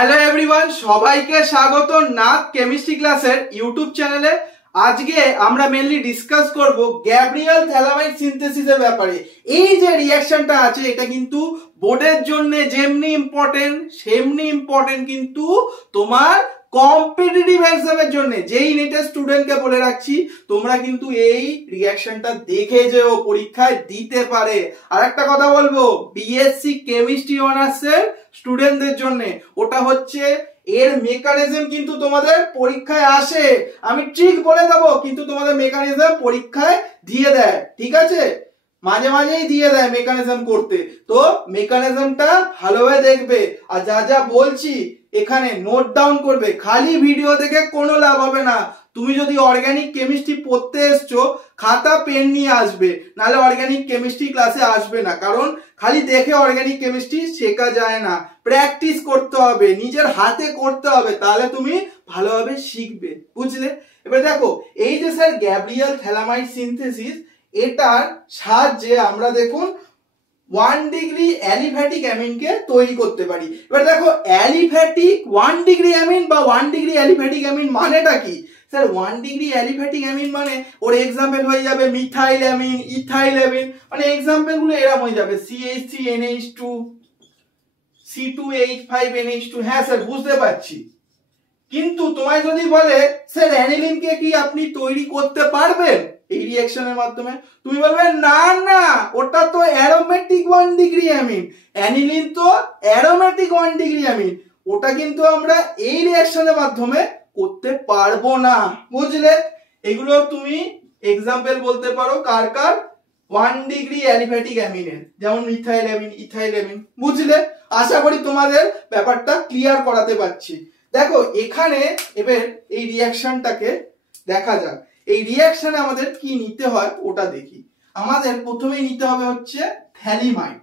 Hello everyone, সবাইকে স্বাগত Nath chemistry ক্লাসের ইউটিউব চ্যানেলে। আজকে আমরা মেইনলি ডিসকাস করব গ্যাব্রিয়েল থ্যালামাইড সিনথেসিসের ব্যাপারে। এই যে রিঅ্যাকশনটা আছে এটা কিন্তু বোর্ডের জন্য যেমনি ইম্পর্টেন্ট সেমনি ইম্পর্টেন্ট কিন্তু তোমার কম্পিটিটিভ এক্সামের জন্য। যেই নেটের স্টুডেন্টকে বলে রাখছি তোমরা কিন্তু এই রিঅ্যাকশনটা দেখে যেও, পরীক্ষায় দিতে পারে। আর একটা কথা বলবো, বিএসসি কেমিস্ট্রি অনার্সের স্টুডেন্টদের জন্য ওটা হচ্ছে এর মেকানিজম কিন্তু তোমাদের পরীক্ষায় আসে। আমি ঠিক বলে দেবো কিন্তু তোমাদের মেকানিজম পরীক্ষায় দিয়ে দেয়, ঠিক আছে? মাঝে মাঝেই দিয়ে দেয় মেকানিজম করতে, তো মেকানিজমটা ভালোভাবে দেখবে। আর যা যা বলছি এখানে নোট ডাউন করবে। খালি ভিডিও দেখে কোনো লাভ হবে না। তুমি যদি অর্গানিক কেমিস্ট্রি পড়তে এসছো, খাতা পেন নিয়ে আসবে, নাহলে অর্গানিক কেমিস্ট্রি ক্লাসে আসবে না। কারণ খালি দেখে অর্গানিক কেমিস্ট্রি শেখা যায় না, প্র্যাকটিস করতে হবে, নিজের হাতে করতে হবে, তাহলে তুমি ভালোভাবে শিখবে, বুঝলে? এবার দেখো, এই যে স্যার গ্যাব্রিয়েল থ্যালামাইড সিনথেসিস, এটার সাহায্যে আমরা দেখুন 1 ডিগ্রি অ্যালিফ্যাটিক অ্যামিনকে তৈরি করতে পারি। এবার দেখো, অ্যালিফ্যাটিক 1 ডিগ্রি অ্যামিন বা 1 ডিগ্রি অ্যালিফ্যাটিক অ্যামিন মানেটা কি? স্যার 1 ডিগ্রি অ্যালিফ্যাটিক অ্যামিন মানে ওর এক্সাম্পল হয়ে যাবে মিথাইল অ্যামিন, ইথাইল অ্যামিন, মানে এক্সাম্পল গুলো এরকম হয়ে যাবে CH3NH2, C2H5NH2। হ্যাঁ স্যার, বুঝতে পারছি। কিন্তু তোমায় যদি বলে স্যার অ্যানিলিনকে কি আপনি তৈরি করতে পারবেন এই রিঅ্যাকশনের মাধ্যমে, তুমি বলবে না না, ওটা তো অ্যারোমেটিক 1 ডিগ্রি অ্যামিন। অ্যানিলিন তো অ্যারোমেটিক 1 ডিগ্রি অ্যামিন, ওটা কিন্তু আমরা এই রিঅ্যাকশনের মাধ্যমে করতে পারবো না, বুঝলে? এগুলো তুমি এক্সাম্পল বলতে পারো কার কার? 1 ডিগ্রি অ্যালিফ্যাটিক অ্যামিনের, যেমন মিথাইল অ্যামিন, ইথাইল অ্যামিন, বুঝলে? আশা করি তোমাদের ব্যাপারটা ক্লিয়ার করাতে পারছি। দেখো এখানে এবার এই রিঅ্যাকশনটাকে দেখা যাক। এই রিঅ্যাকশনে আমাদের কি নিতে হয় ওটা দেখি। আমাদের প্রথমেই নিতে হবে হচ্ছে থ্যালিমাইড।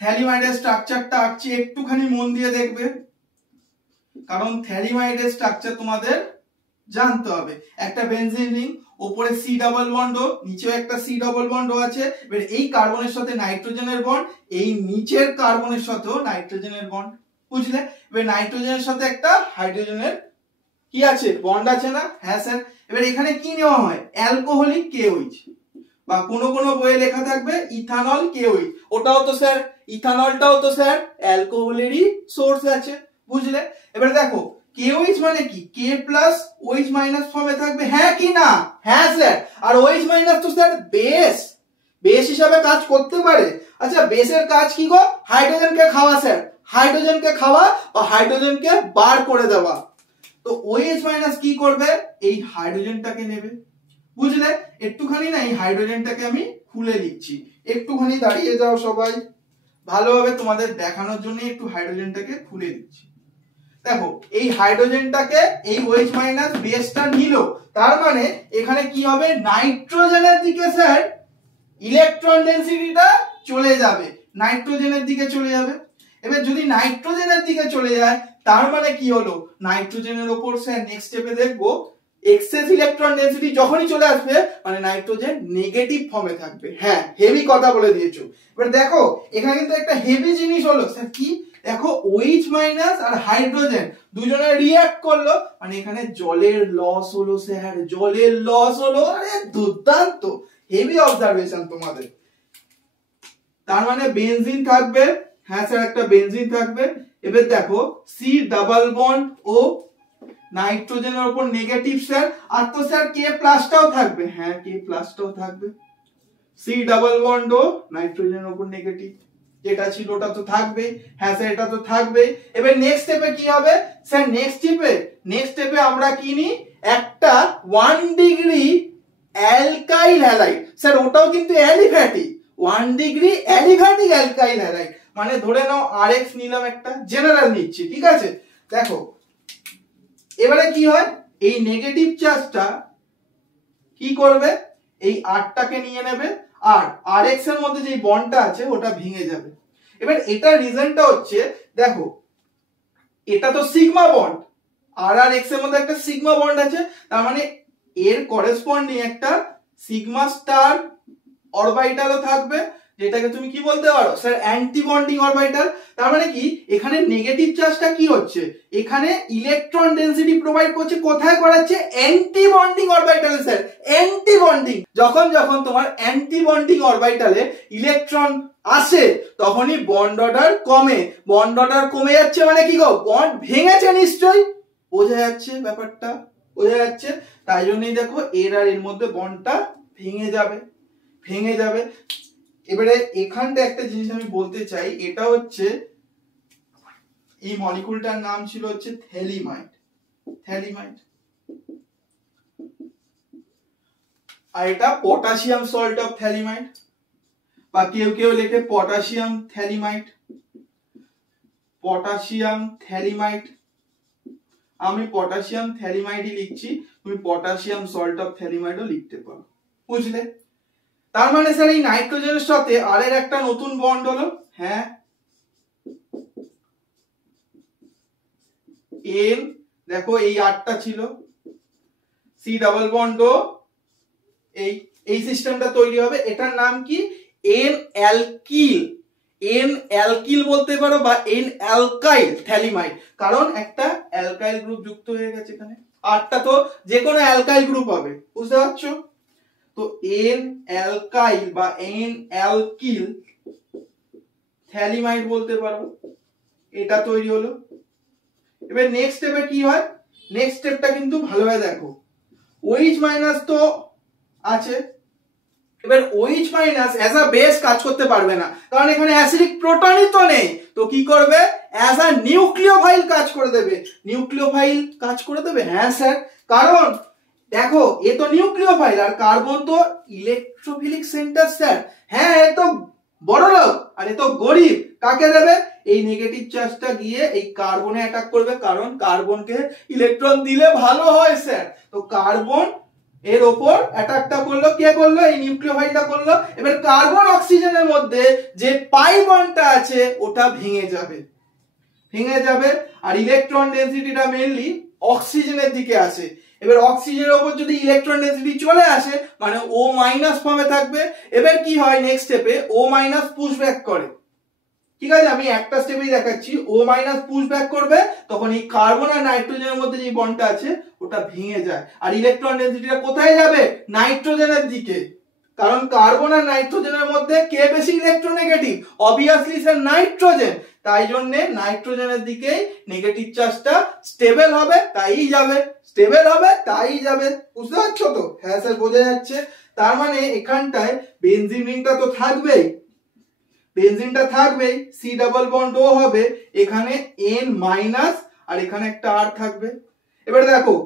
থ্যালিমাইডের স্ট্রাকচারটা আঁকছি, একটুখানি মন দিয়ে দেখবে, কারণ থ্যালিমাইডের স্ট্রাকচার তোমাদের জানতে হবে। একটা বেনজিন রিং, উপরে C ডাবল বন্ড ও, নিচেও একটা C ডাবল বন্ড ও আছে। এবার এই কার্বনের সাথে নাইট্রোজেনের বন্ড, এই নিচের কার্বনের সাথেও নাইট্রোজেনের বন্ড, বুঝলে? এবার নাইট্রোজেনের সাথে একটা হাইড্রোজেনের কি আছে? বন্ড আছে না? হ্যাঁ স্যার। এবার এখানে কি নেওয়া হয়? অ্যালকোহলিক KOH, বা কোনো কোনো বইয়ে লেখা থাকবে ইথানল KOH। ওটাও তো স্যার, ইথানলটাও তো স্যার অ্যালকোহলেরই সোর্স আছে, বুঝলে? এবার দেখো KOH মানে কি? K প্লাস OH মাইনাস ফর্মে থাকবে, হ্যাঁ কি না? হ্যাঁ স্যার। আর OH মাইনাস তো স্যার বেস, বেস হিসাবে কাজ করতে পারে। আচ্ছা, বেসের কাজ কি গো? হাইড্রোজেনকে খাওয়া স্যার, হাইড্রোজেনকে খাওয়া বা হাইড্রোজেনকে বার করে দেওয়া। তো OH মাইনাস কি করবে? এই হাইড্রোজেনটাকে নেবে, বুঝলে? একটুখানি না, এই হাইড্রোজেনটাকে আমি খুলে দিচ্ছি, একটুখানি দাঁড়িয়ে যাও সবাই, ভালোভাবে তোমাদের দেখানোর জন্য একটু হাইড্রোজেনটাকে খুলে দিচ্ছি। দেখো এই হাইড্রোজেনটাকে এই OH মাইনাস বেসটা নিল, তার মানে এখানে কি হবে? নাইট্রোজেনের দিকে স্যার ইলেকট্রন ডেনসিটিটা চলে যাবে, নাইট্রোজেনের দিকে চলে যাবে। এবার যদি নাইট্রোজেনের দিকে চলে যায়, তার মানে কি হলো? নাইট্রোজেনের উপর স্যার নেক্সট স্টেপে দেখবো এক্সেস ইলেকট্রন ডেনসিটি যখনই চলে আসবে, মানে নাইট্রোজেন নেগেটিভ ফর্মে থাকবে। হ্যাঁ, হেভি কথা বলে দিয়েছো। এবার দেখো এখানে কিন্তু একটা হেভি জিনিস হলো স্যার, কি? দেখো OH মাইনাস আর হাইড্রোজেন দুজনে রিঅ্যাক্ট করলো, মানে এখানে জলের লস হলো স্যার, জলের লস হলো। আরে দুর্দান্ত, হেভি অবজারভেশন তোমাদের। তার মানে বেনজিন থাকবে, হ্যাঁ স্যার একটা বেনজিন থাকবে। এবার দেখো C ডাবল বন্ড ও নাইট্রোজেনের উপর নেগেটিভ স্যার, আর তো স্যার K প্লাসটাও থাকবে, হ্যাঁ K প্লাসটাও থাকবে। C ডাবল বন্ড ও নাইট্রোজেনের উপর নেগেটিভ, যেটা ছিল ওটা তো থাকবে, হ্যাঁ স্যার এটা তো থাকবে। এবার নেক্সট স্টেপে কি হবে স্যার? নেক্সট স্টেপে আমরা কি নি? একটা 1 ডিগ্রি অ্যালকাইল হ্যালাইড, স্যার ওটাও কিন্তু aliphatic, 1 degree aliphatic alkyl halide, মানে ধরে নাও RX নিলাম, একটা জেনারেল নিচ্ছি, ঠিক আছে? দেখো এবারে কি হয়? এই নেগেটিভ চার্জটা কি করবে? এই আরটাকে নিয়ে নেবে, আর RX এর মধ্যে যে বন্ডটা আছে ওটা ভেঙে যাবে। এবার এটা রিজনটা হচ্ছে, দেখো এটা তো সিগমা বন্ড, আর X এর মধ্যে একটা সিগমা বন্ড আছে, তার মানে এর করেসপন্ডিং একটা সিগমা স্টার অরবিটালও থাকবে, যেটাকে তুমি কি বলতে পারো স্যার অ্যান্টি বন্ডিং অরবিটাল। তার মানে কি এখানে নেগেটিভ চার্জটা কি হচ্ছে, এখানে ইলেকট্রন ডেনসিটি প্রোভাইড করছে, কোথায় করাচ্ছে অ্যান্টি বন্ডিং অরবিটালে স্যার। অ্যান্টি বন্ডিং যখন যখন তোমার অ্যান্টি বন্ডিং অরবিটালে ইলেকট্রন আসে তখনই বন্ড অর্ডার কমে, বন্ড অর্ডার কমে যাচ্ছে মানে কি গো, বন্ড ভেঙেছে নিশ্চয়ই, বোঝা যাচ্ছে ব্যাপারটা, বোঝা যাচ্ছে। তাই জন্যই দেখো এর আর এর মধ্যে বন্ডটা ভেঙে যাবে, ভেঙে যাবে। এবারে এখানটা একটা জিনিস আমি বলতে চাই, এটা হচ্ছে এই মলিকুলটার নাম ছিল হচ্ছে থ্যালিমাইড, থ্যালিমাইড, আর এটা পটাশিয়াম সল্ট অফ থ্যালিমাইড, বা কেউ কেউ লেখে পটাশিয়াম থ্যালিমাইড, পটাশিয়াম থ্যালিমাইড। আমি পটাশিয়াম থ্যালিমাইডই লিখছি, তুমি পটাশিয়াম সল্ট অফ থ্যালিমাইডও লিখতে পারো, বুঝলে। তার মানে স্যার এই নাইট্রোজেনের সাথে আর এর একটা নতুন বন্ড হলো, হ্যাঁ এন, দেখো এই আটটা ছিল, সি ডাবল বন্ড ও এই সিস্টেমটা তৈরি হবে। এটার নাম কি, এন অ্যালকিল, এন অ্যালকিল বলতে পারো বা এন অ্যালকাইল থ্যালিমাইড, কারণ একটা অ্যালকাইল গ্রুপ যুক্ত হয়ে গেছে এখানে, আটটা তো যে কোনো অ্যালকাইল গ্রুপ হবে, বুঝতে পারছো। তো এন অ্যালকাইল বা এন অ্যালকিল থ্যালিমাইড বলতে পারো, এটা তৈরি হলো। এবার নেক্সট স্টেপে কি হয়, নেক্সট স্টেপটা কিন্তু ভালোভাবে দেখো, OH মাইনাস তো আছে, এবার OH minus as a base কাজ করতে পারবে না, কারণ এখানে অ্যাসিডিক প্রোটনই তো নেই, তো কি করবে অ্যাজ আ নিউক্লিওফাইল কাজ করে দেবে, নিউক্লিওফাইল কাজ করে দেবে, হ্যাঁ স্যার, কারণ দেখো এ তো নিউক্লিওফাইল আর কার্বন তো ইলেকট্রোফিলিক সেন্টার স্যার, হ্যাঁ এ তো বড় লোক আর এ তো গরিব, কাকে দেবে এই নেগেটিভ চার্জটা গিয়ে এই কার্বনে অ্যাটাক করবে, কারণ কার্বনকে ইলেকট্রন দিলে ভালো হয় স্যার, তো কার্বন এর ওপর অ্যাটাকটা করলো, কে করলো এই নিউক্লিওফাইলটা করলো। এবার কার্বন অক্সিজেনের মধ্যে যে পাই বন্ডটা আছে ওটা ভেঙে যাবে, ভেঙে যাবে, আর ইলেকট্রন ডেনসিটিটা মেইনলি অক্সিজেনের দিকে আসে। এবার অক্সিজেনের উপর যদি ইলেকট্রন ডেনসিটি চলে আসে মানে ও মাইনাস ফর্মে থাকবে। এবার কি হয় নেক্সট স্টেপে, ও মাইনাস পুশ ব্যাক করে, ঠিক আছে আমি একটা স্টেপেই দেখাচ্ছি, ও মাইনাস পুশ ব্যাক করবে, তখন এই কার্বন আর নাইট্রোজেনের মধ্যে যে বন্ডটা আছে ওটা ভেঙে যায়, আর ইলেকট্রন ডেনসিটিটা কোথায় যাবে নাইট্রোজেনের দিকে, কারণ কার্বন আর নাইট্রোজেনের মধ্যে কে বেশি ইলেকট্রোনেগেটিভ, অবভিয়াসলি স্যার নাইট্রোজেন, তাই জন্য নাইট্রোজেনের দিকেই নেগেটিভ চার্জটা স্টেবল হবে, তাই যাবে, স্টেবল হবে তাই যাবে, বুঝতে পারছো তো, হ্যাঁ স্যার বোঝা যাচ্ছে। তার মানে এখানটায় বেনজিন রিংটা তো থাকবেই, বেনজিনটা থাকবেই, সি ডাবল বন্ড ও হবে, এখানে এন মাইনাস আর এখানে একটা আর থাকবে। এবার দেখো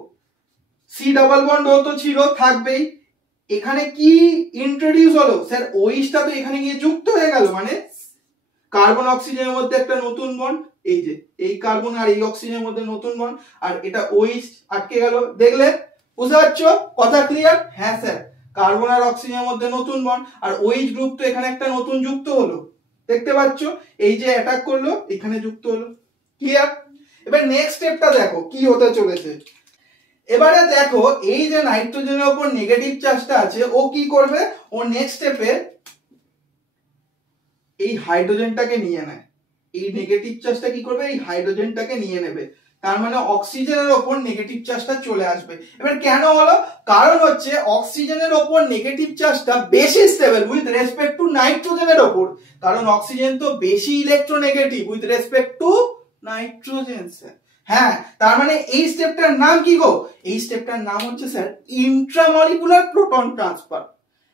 সি ডাবল বন্ড ও তো ছিল থাকবেই, এখানে কি ইন্ট্রোডিউস হলো স্যার, ওইচটা তো এখানে গিয়ে যুক্ত হয়ে গেল, মানে কার্বন অক্সিজেনের মধ্যে একটা নতুন বন্ড, এই যে এই কার্বন আর এই অক্সিজেনের মধ্যে নতুন বন্ড, আর এটা ওইচ আটকে গেল, দেখলে বুঝতে পারছো কথা ক্লিয়ার, হ্যাঁ স্যার কার্বন আর অক্সিজেনের মধ্যে নতুন বন্ড, আর ওইচ গ্রুপ তো এখানে একটা নতুন যুক্ত হলো, দেখতে পাচ্ছ এই যে অ্যাটাক করলো এখানে যুক্ত হলো, ক্লিয়ার। এবার নেক্সট স্টেপটা দেখো কি হতে চলেছে, এবারে দেখো এই যে নাইট্রোজেনের উপর নেগেটিভ চার্জটা আছে ও কি করবে, ও নেক্সট স্টেপে এই হাইড্রোজেনটাকে নিয়ে নেয়, এই নেগেটিভ চার্জটা কি করবে এই হাইড্রোজেনটাকে নিয়ে নেবে, তার মানে অক্সিজেনের ওপর নেগেটিভ চার্জটা চলে আসবে। এবার কেন হলো, কারণ হচ্ছে অক্সিজেনের ওপর নেগেটিভ চার্জটা বেশি স্টেবল উইথ রেসপেক্ট টু নাইট্রোজেনের ওপর, কারণ অক্সিজেন তো বেশি electronegative with respect to nitrogen sir, হ্যাঁ তার মানে এই স্টেপটার নাম কি গো, এই স্টেপটার নাম হচ্ছে স্যার ইন্ট্রামলিকুলার প্রোটন ট্রান্সফার।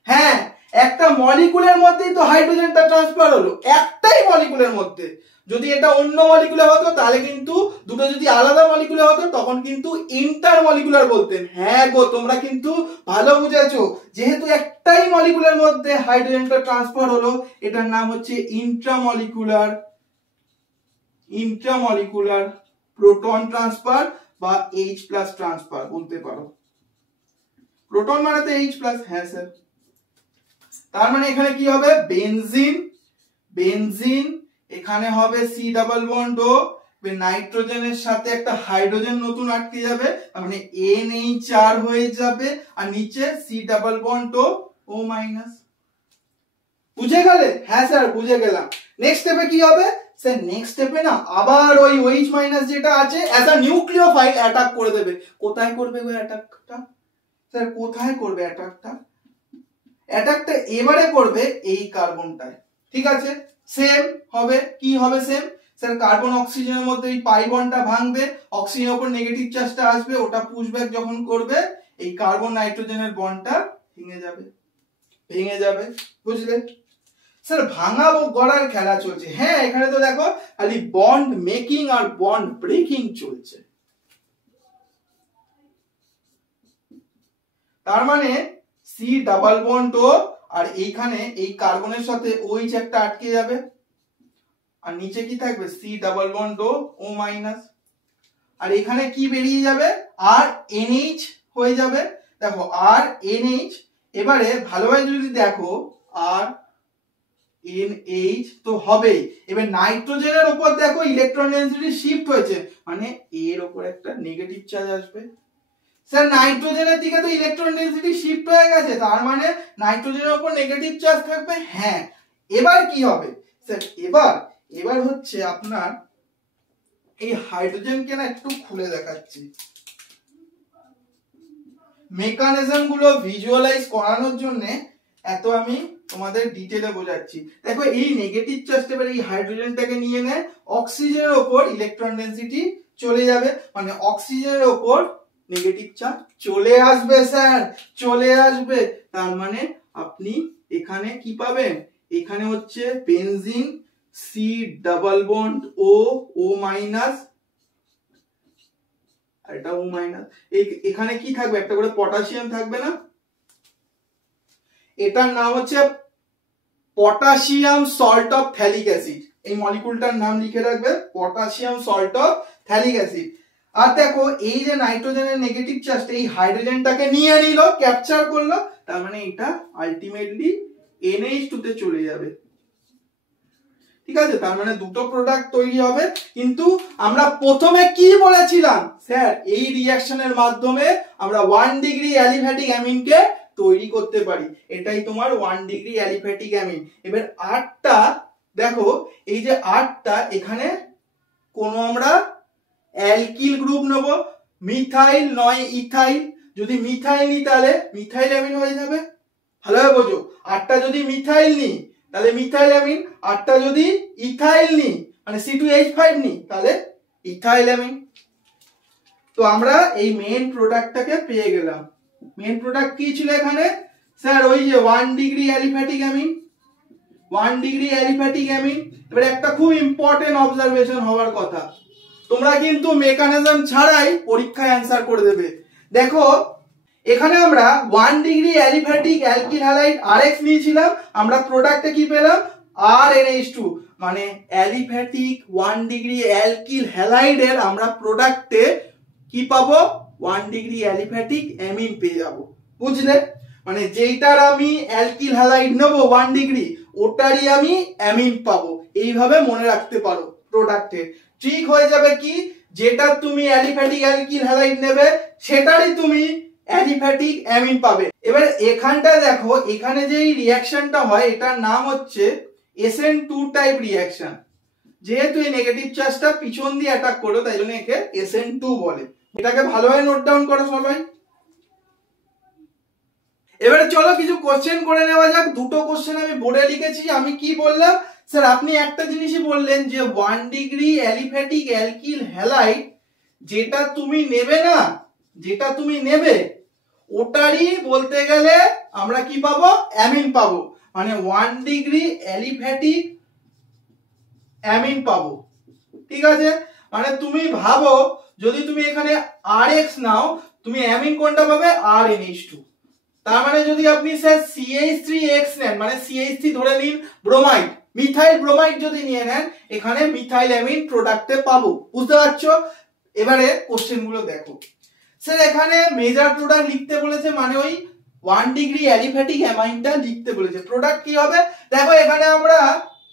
হ্যাঁ একটা মলিকুলের মধ্যেই তো হাইড্রোজেনটা ট্রান্সফার হলো, একটাই মলিকুলের মধ্যে, যদি এটা অন্য মলিকুলে হতো তাহলে কিন্তু দুটো যদি আলাদা মলিকুলে হতো তখন কিন্তু ইন্টার মলিকুলার বলতেন, হ্যাঁ গো তোমরা কিন্তু ভালো বুঝেছো, যেহেতু একটাই মলিকুলের মধ্যে হাইড্রোজেনটা ট্রান্সফার হলো এটার নাম হচ্ছে ইন্ট্রামলিকুলার, ইন্ট্রামলিকুলার প্রোটন ট্রান্সফার বা H+ ট্রান্সফার বলতে পারো, প্রোটন মানে তো H+, হ্যাঁ স্যার। তার মানে এখানে কি হবে বেনজিন, বেনজিন এখানে হবে সি ডাবল বন্ড ও, নাইট্রোজেনের সাথে একটা হাইড্রোজেন নতুন আটকে যাবে, তার মানে NH4 হয়ে যাবে, আর নিচে সি ডাবল বন্ড ও মাইনাস, বুঝে গেলে? হ্যাঁ স্যার বুঝে গেলাম। নেক্সট স্টেপে কি হবে স্যার? নেক্সট স্টেপে না আবার ওই OH মাইনাস যেটা আছে অ্যাজ আ নিউক্লিওফাইল অ্যাটাক করে দেবে। কোথায় করবে ওই অ্যাটাকটা স্যার? কোথায় করবে অ্যাটাকটা? অ্যাটাকটা এবারে করবে এই কার্বনটায়। ঠিক আছে, সেম হবে। কি হবে সেম স্যার? কার্বন অক্সিজেনের মধ্যে এই পাই বন্ডটা ভাঙবে, অক্সিজেনের উপর নেগেটিভ চার্জটা আসবে, ওটা পুশব্যাক যখন করবে এই কার্বন নাইট্রোজেনের বন্ডটা ভেঙে যাবে। ভেঙে যাবে, বুঝলে স্যার? ভাঙাবো গড়ার খেলা চলছে। হ্যাঁ এখানে তো দেখো খালি বন্ড মেকিং আর বন্ড ব্রেকিং চলছে। তার মানে সি ডাবল বন্ড ও, আর এইখানে এই কার্বনের সাথে OH একটা আটকে যাবে, আর নিচে কি থাকবে? সি ডাবল বন্ড ও মাইনাস, আর এখানে কি বেরিয়ে যাবে? আর NH হয়ে যাবে। দেখো আর NH, এবারে ভালোভাবে যদি দেখো আর NH তো হবেই। এবার নাইট্রোজেনের উপর দেখো ইলেকট্রন ডেনসিটি শিফট হয়েছে, মানে এর উপর একটা নেগেটিভ চার্জ আসবে। স্যার নাইট্রোজেনের দিকে তো ইলেকট্রন ডেনসিটি শিফট হয়ে গেছে, তার মানে নাইট্রোজেনের উপর নেগেটিভ চার্জ থাকবে। হ্যাঁ এবার কি হবে স্যার? এবার হচ্ছে আপনার এই হাইড্রোজেনকে না একটু খুলে দেখাচ্ছি, মেকানিজম গুলো ভিজুয়ালাইজ করানোর জন্য এত আমি তোমাদের ডিটেলে বোঝাচ্ছি। দেখো এই নেগেটিভ চার্জটা এবার এই হাইড্রোজেনটাকে নিয়ে নেয়, অক্সিজেনের উপর ইলেকট্রন ডেনসিটি চলে যাবে, মানে অক্সিজেনের উপর নেগেটিভ চার্জ চলে আসবে স্যার, চলে আসবে। তার মানে আপনি এখানে কি পাবেন? এখানে হচ্ছে বেনজিন সি ডাবল বন্ড ও মাইনাস, আর এটা ও মাইনাস। এখানে কি থাকবে? একটা করে পটাশিয়াম থাকবে না? এটার নাম হচ্ছে potassium salt of phthalic acid. এই মলিকুলটার নাম লিখে রাখবে, potassium salt of phthalic acid. আর দেখো এই যে নাইট্রোজেনের নেগেটিভ চার্জটা এই হাইড্রোজেনটাকে নিয়ে নিল, ক্যাপচার করলো, তার মানে এটা আলটিমেটলি NH2 তে চলে যাবে। ঠিক আছে, তার মানে দুটো প্রোডাক্ট তৈরি হবে। কিন্তু আমরা প্রথমে কি বলেছিলাম স্যার? এই রিঅ্যাকশনের মাধ্যমে আমরা 1 ডিগ্রি অ্যালিফ্যাটিক অ্যামিনকে তৈরি করতে পারি। এটাই তোমার 1 ডিগ্রি অ্যালিফ্যাটিক অ্যামিন। এবার আটটা দেখো, এই যে আটটা এখানে কোন আমরা অ্যালকিল গ্রুপ নেব, মিথাইল নয় ইথাইল। যদি মিথাইল নিই তাহলে মিথাইল অ্যামিন হয়ে যাবে। ভালোভাবে বোঝো, আটটা যদি মিথাইল নিই তাহলে মিথাইল অ্যামিন, আটটা যদি ইথাইল নিই মানে C2H5 নিই তাহলে ইথাইল অ্যামিন। তো আমরা এই মেইন প্রোডাক্টটাকে পেয়ে গেলাম। মেইন প্রোডাক্ট কি ছিল এখানে স্যার? ওই যে 1 degree aliphatic amine, 1 degree aliphatic amine. এবারে একটা খুব ইম্পর্টেন্ট অবজারভেশন হওয়ার কথা, তোমরা কিন্তু মেকানিজম ছাড়াই পরীক্ষায় অ্যান্সার করে দেবে। দেখো এখানে আমরা 1 degree aliphatic alkyl halide RX নিয়েছিলাম, আমরা প্রোডাক্টে কি পেলাম? RNH2, মানে অ্যালিফ্যাটিক 1 ডিগ্রি অ্যালকিল হ্যালাইডের আমরা প্রোডাক্টে কি পাবো? 1 ডিগ্রি অ্যালিফ্যাটিক অ্যামিন পেয়ে যাব। বুঝলে? মানে যেইটার আমি অ্যালকিল হ্যালাইড নেব 1 ডিগ্রি, ওটারই আমি অ্যামিন পাবো। এইভাবে মনে রাখতে পারো প্রোডাক্টে। ঠিক হয়ে যাবে কি? যেটা তুমি অ্যালিফ্যাটিক অ্যালকিল হ্যালাইড নেবে সেটারই তুমি অ্যালিফ্যাটিক অ্যামিন পাবে। এবার এখানটা দেখো, এখানে যে রিঅ্যাকশনটা হয় এটার নাম হচ্ছে SN2 টাইপ রিঅ্যাকশন। যেহেতু এই নেগেটিভ চার্জটা পিছন দিয়ে অ্যাটাক করলো তাই জন্য একে SN2 বলে। এটাকে ভালোভাবে নোট ডাউন করো সবাই। এবারে চলো কিছু কোশ্চেন করে নেওয়া যাক। দুটো কোশ্চেন আমি বোর্ডে লিখেছি। আমি কি বললাম স্যার? আপনি একটা জিনিসই বললেন যে 1 ডিগ্রি অ্যালিফ্যাটিক অ্যালকিল হ্যালাইড যেটা তুমি নেবে না, যেটা তুমি নেবে ওটারই বলতে গেলে আমরা কি পাবো? অ্যামিন পাবো। মানে 1 ডিগ্রি অ্যালিফ্যাটিক অ্যামিন পাবো। ঠিক আছে, মানে তুমি ভাবো যদি তুমি এখানে RX নাও, তুমি অ্যামিন কোনটা পাবে? RNH2। তার মানে যদি আপনি স্যার CH3X নেন, মানে CH3 ধরে নিন ব্রোমাইড, মিথাইল ব্রোমাইড যদি নিয়ে নেন, এখানে মিথাইল অ্যামিন প্রোডাক্টে পাবো। বুঝতে পারছো? এবারে কোশ্চেন গুলো দেখো স্যার। এখানে মেজর প্রোডাক্ট লিখতে বলেছে, মানে ওই 1 ডিগ্রি অ্যালিফ্যাটিক অ্যামাইনটা লিখতে বলেছে। প্রোডাক্ট কি হবে? দেখো এখানে আমরা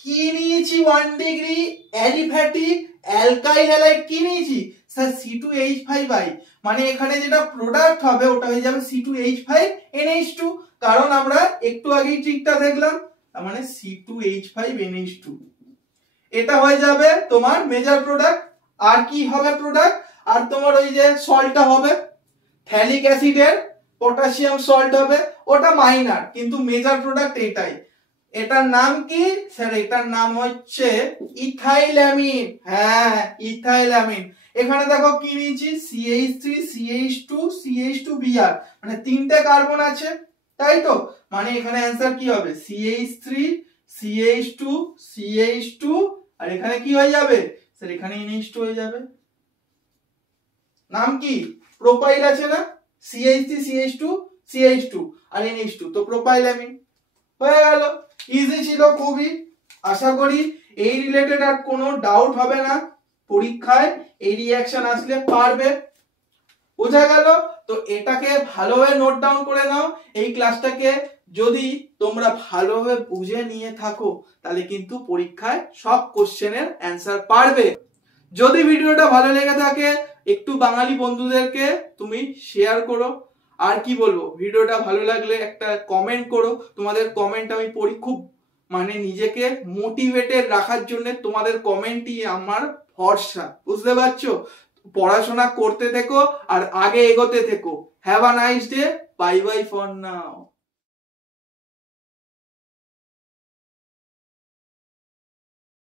কি নিয়েছি? 1 ডিগ্রি অ্যালিফ্যাটিক অ্যালকাইল হ্যালাইড কি নিয়েছি স্যার? C2H5i, মানে এখানে যেটা প্রোডাক্ট হবে ওটা হয়ে যাবে C2H5NH2। কারণ আমরা একটু আগেই ট্রিকটা দেখলাম, তার মানে C2H5NH2 এটা হয়ে যাবে তোমার মেজর প্রোডাক্ট। আর কি হবে প্রোডাক্ট? আর তোমার ওই যে সল্টটা হবে থ্যালিক অ্যাসিডের পটাশিয়াম সল্ট হবে, ওটা মাইনার, কিন্তু মেজর প্রোডাক্ট এটাই। এটার নাম কি স্যার? এটার নাম হচ্ছে ইথাইলামিন। হ্যাঁ, ইথাইলামিন। এখানে দেখো কি নিয়েছি, CH3 CH2 CH2Br, মানে তিনটে কার্বন আছে, তাই তো? মানে এখানে অ্যান্সার কি হবে? CH3 CH2 CH2, আর এখানে কি হয়ে যাবে স্যার? এখানে NH2 হয়ে যাবে। নাম কি? প্রোপাইল আছে না, CH3 CH2 CH2 আর NH2, তো প্রোপাইলামিন হয়ে গেল। ইজি ছিল খুবই। আশা করি এই রিলেটেড আর কোনো ডাউট হবে না, পরীক্ষায় এই রিঅ্যাকশন আসলে পারবে। বোঝা গেল? তো এটাকে ভালোভাবে নোট ডাউন করে নাও। এই ক্লাসটাকে যদি তোমরা ভালোভাবে বুঝে নিয়ে থাকো তাহলে কিন্তু পরীক্ষায় সব কোশ্চেনের অ্যান্সার পারবে। যদি ভিডিওটা ভালো লেগে থাকে একটু বাঙালি বন্ধুদেরকে তুমি শেয়ার করো। আর কি বলবো, ভিডিওটা ভালো লাগলে একটা কমেন্ট করো। তোমাদের কমেন্ট আমি পড়ি, খুব মানে নিজেকে মোটিভেটেড রাখার জন্য তোমাদের কমেন্টই আমার ভরসা, বুঝতে পারছো? পড়াশোনা করতে থেকো আর আগে এগোতে থেকো। Have a nice day, bye bye for now.